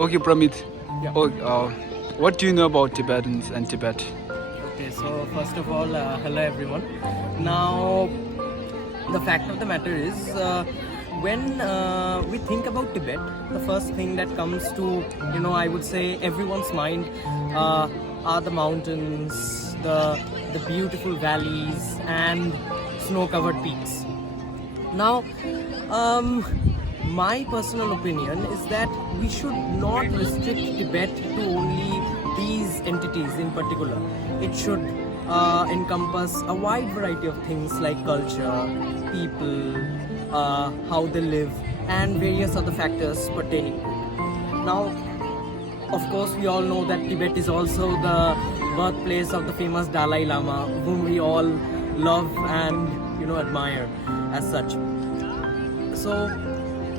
Okay, Pramit. Yeah. What do you know about Tibetans and Tibet? Okay, so first of all, hello everyone. Now, the fact of the matter is, when we think about Tibet, the first thing that comes to, I would say everyone's mind are the mountains, the beautiful valleys, and snow-covered peaks. Now, my personal opinion is that we should not restrict Tibet to only these entities in particular. It should encompass a wide variety of things like culture, people, how they live, and various other factors pertaining to it. Now, of course, we all know that Tibet is also the birthplace of the famous Dalai Lama, whom we all love and admire as such. So,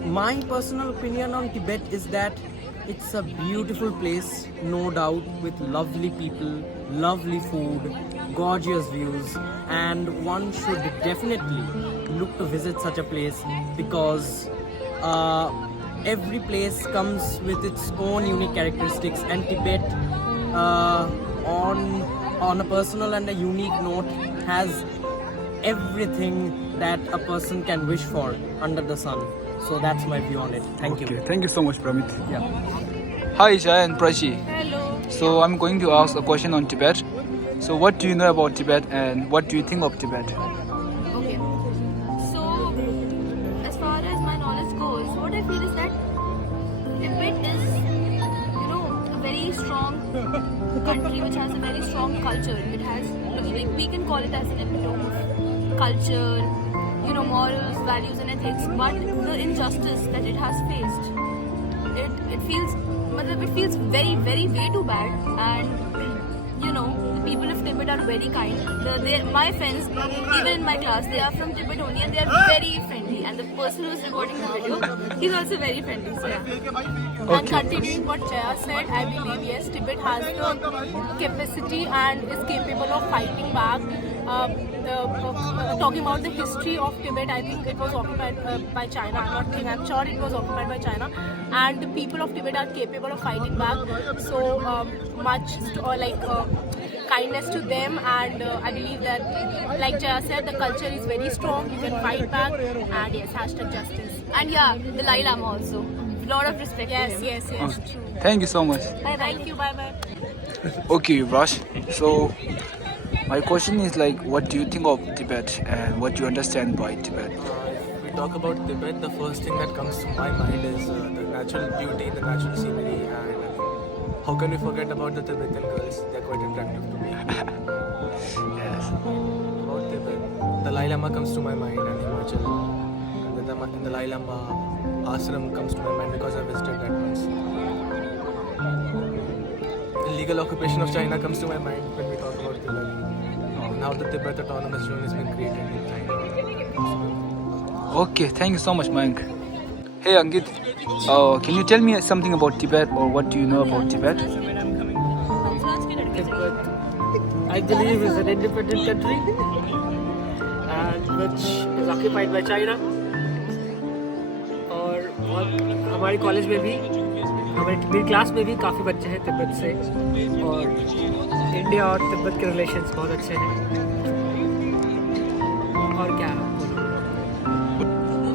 my personal opinion on Tibet is that it's a beautiful place, no doubt, with lovely people, lovely food, gorgeous views, and one should definitely look to visit such a place because every place comes with its own unique characteristics, and Tibet, on a personal and a unique note, has everything that a person can wish for under the sun. So that's my view on it. Thank you. Thank you so much, Pramit. Yeah. Hi, Jai and Prachi. Hello. So I'm going to ask a question on Tibet. So what do you know about Tibet and what do you think of Tibet? Okay. So, as far as my knowledge goes, what I feel is that Tibet is, a very strong country which has a very strong culture. It has, we can call it as an epitome of culture, morals, values, and ethics. But the injustice that it has faced, it feels very, very, way too bad. And the people of Tibet are very kind. My friends, even in my class, they are from Tibet only, and they are very friendly. And the person who is recording the video, he's also very friendly. So yeah. And continuing what Jaya said, I believe yes, Tibet has the capacity and is capable of fighting back. Talking about the history of Tibet, I think it was occupied by China. I'm sure it was occupied by China, and the people of Tibet are capable of fighting back. So kindness to them, and I believe that, like Jaya said, the culture is very strong. You can fight back, and yes, #justice. And yeah, the Dalai Lama also. Lot of respect. Yes, to him. yes, true. Thank you so much. Bye. Thank you. Bye bye. Okay, Raj. So my question is like, what do you think of Tibet and what do you understand by Tibet? If we talk about Tibet, the first thing that comes to my mind is the natural beauty, the natural scenery, and how can we forget about the Tibetan girls? They're quite attractive to me. Yes. About Tibet, the Dalai Lama comes to my mind, and Himachal. And the Dalai Lama ashram comes to my mind because I visited that once. Illegal occupation of China comes to my mind when we talk about Tibet. Now the Tibet Autonomous Zone has been created in China. Okay, thank you so much, Mayank. Hey, Ankit. Can you tell me something about Tibet or what do you know about Tibet? Tibet, I believe, is an independent country and which is occupied by China. और हमारे college में भी मेरी class में भी काफ़ी बच्चे हैं तिब्बत से, और इंडिया और तिब्बत के रिलेशंस बहुत अच्छे हैं. और क्या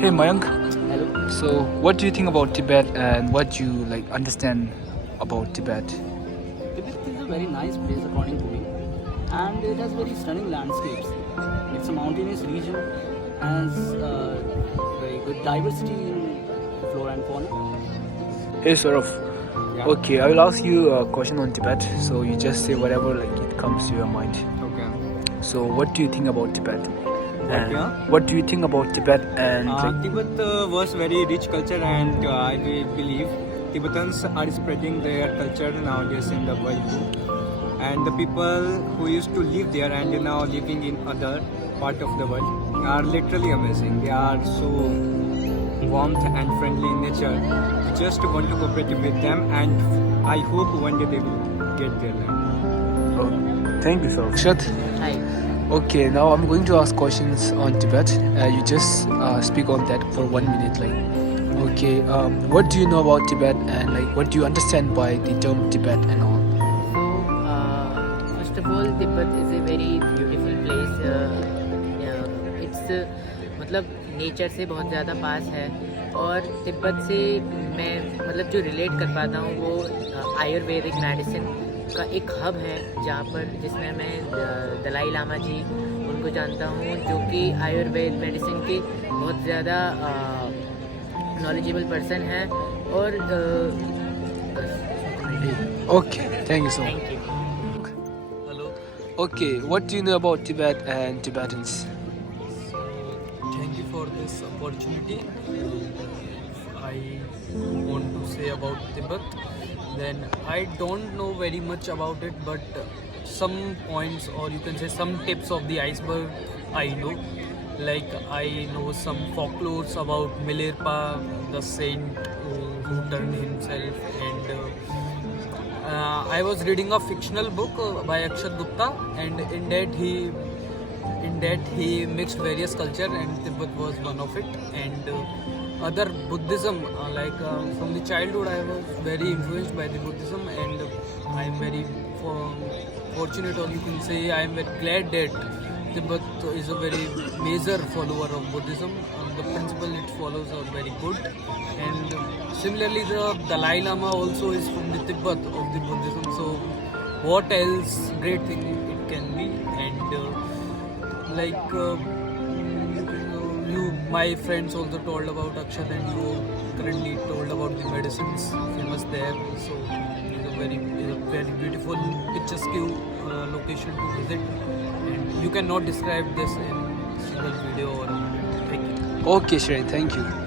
Hey, Mayank. Hello. So, what do you think about Tibet and what do you understand about Tibet? Tibet is a very nice place according to me, and it has very stunning landscapes. It's a mountainous region, has very good diversity in flora and fauna. Hey, Saurav. Yeah. Okay, I will ask you a question on Tibet. So you just say whatever it comes to your mind. Okay. So, what do you think about Tibet? And yeah? what do you think about Tibet and Tibet was very rich culture, and I believe Tibetans are spreading their culture nowadays in the world too. And the people who used to live there and now living in other part of the world are literally amazing. They are so warmth and friendly in nature. We just want to cooperate with them, and I hope one day they will get their land. Oh, thank you, sir. Akshat? Hi. Okay, now I'm going to ask questions on Tibet. You just speak on that for 1 minute. Okay, what do you know about Tibet, and like what do you understand by the term Tibet and all? So, first of all, Tibet is a very beautiful place. It's मतलब nature से बहुत ज़्यादा पास है, और तिब्बत से मैं मतलब जो रिलेट कर पाता हूँ वो आयुर्वेदिक मेडिसिन का एक हब है, जहाँ पर जिसमें मैं दलाई लामा जी उनको जानता हूँ, जो कि आयुर्वेद मेडिसिन के बहुत ज़्यादा knowledgeable person है. और Okay, thank you so much. Thank you. Hello. Okay, what do you know about Tibet and Tibetans? Thank you for this opportunity. I want to say about Tibet. Then I don't know very much about it, but some points, or you can say some tips of the iceberg I know. Like I know some folklores about Milerpa, the saint who turned himself, and I was reading a fictional book by Akshat Gupta, and in that he mixed various culture, and Tibet was one of it. And other Buddhism, from the childhood I was very influenced by the Buddhism, and I am very fortunate, or you can say I am very glad that Tibet is a very major follower of Buddhism. The principle it follows are very good, and similarly the Dalai Lama also is from the Tibet of the Buddhism. So what else great thing it can be? And my friends also told about Akshat, and you currently told about the medicines famous there. So it's a very beautiful picturesque location to visit, and you cannot describe this in single video or a minute. Thank you. Okay, Shreya, thank you.